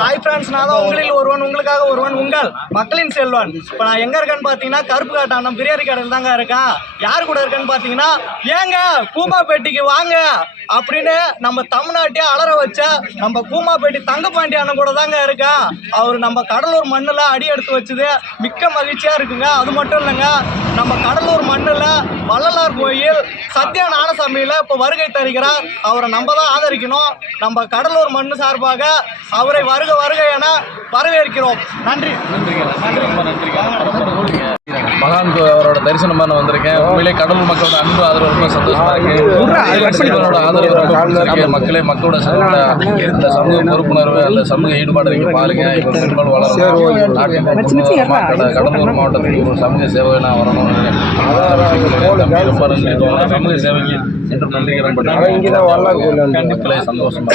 Hi friends, நான் தான் உங்களில் ஒருவன், உங்களுக்காக ஒருவன், உங்கள் மக்களின் செல்வன். இப்போ நான் எங்கே இருக்கேன்னு பார்த்தீங்கன்னா கருப்பு காட்டானம் பிரியாணி கடையில் தாங்க இருக்கேன். யார் கூட இருக்கேன்னு பார்த்தீங்கன்னா, ஏங்க கூமாப்பேட்டிக்கு வாங்க அப்படின்னு நம்ம தமிழ்நாட்டையே அலற வச்ச நம்ம கூமாப்பேட்டி தங்கப்பாண்டி அண்ணன் கூட தாங்க இருக்கேன். அவர் நம்ம கடலூர் மண்ணில் அடி எடுத்து வச்சது மிக்க மகிழ்ச்சியாக இருக்குங்க. அது மட்டும் இல்லைங்க, நம்ம கடலூர் மண்ணில் வள்ளலார் கோயில் சத்யா ஞானசாமியில் இப்போ வருகை தருகிறார். அவரை நம்ம தான் ஆதரிக்கணும். நம்ம கடலூர் மண் சார்பாக அவரை வருக வருக என வரவேற்கிறோம். நன்றி. மகான் அவரோட தரிசனமா நான் வந்திருக்கேன். உண்மையிலே கடலூர் மக்களோட அன்பு ஆதரவு ரொம்ப சந்தோஷமா இருக்கு. ஆதரவு மக்களே, மக்களோட இந்த சமூக பொறுப்புணர்வு, அந்த சமூக ஈடுபாடு நீங்க பாருங்க. இப்போ பெரும்பாலும் வளரும் கடலூர் மாவட்டத்துக்கு ஒரு சமூக சேவை வரணும். சமூக சேவைக்கு என்று நன்றி கடன் சந்தோஷமா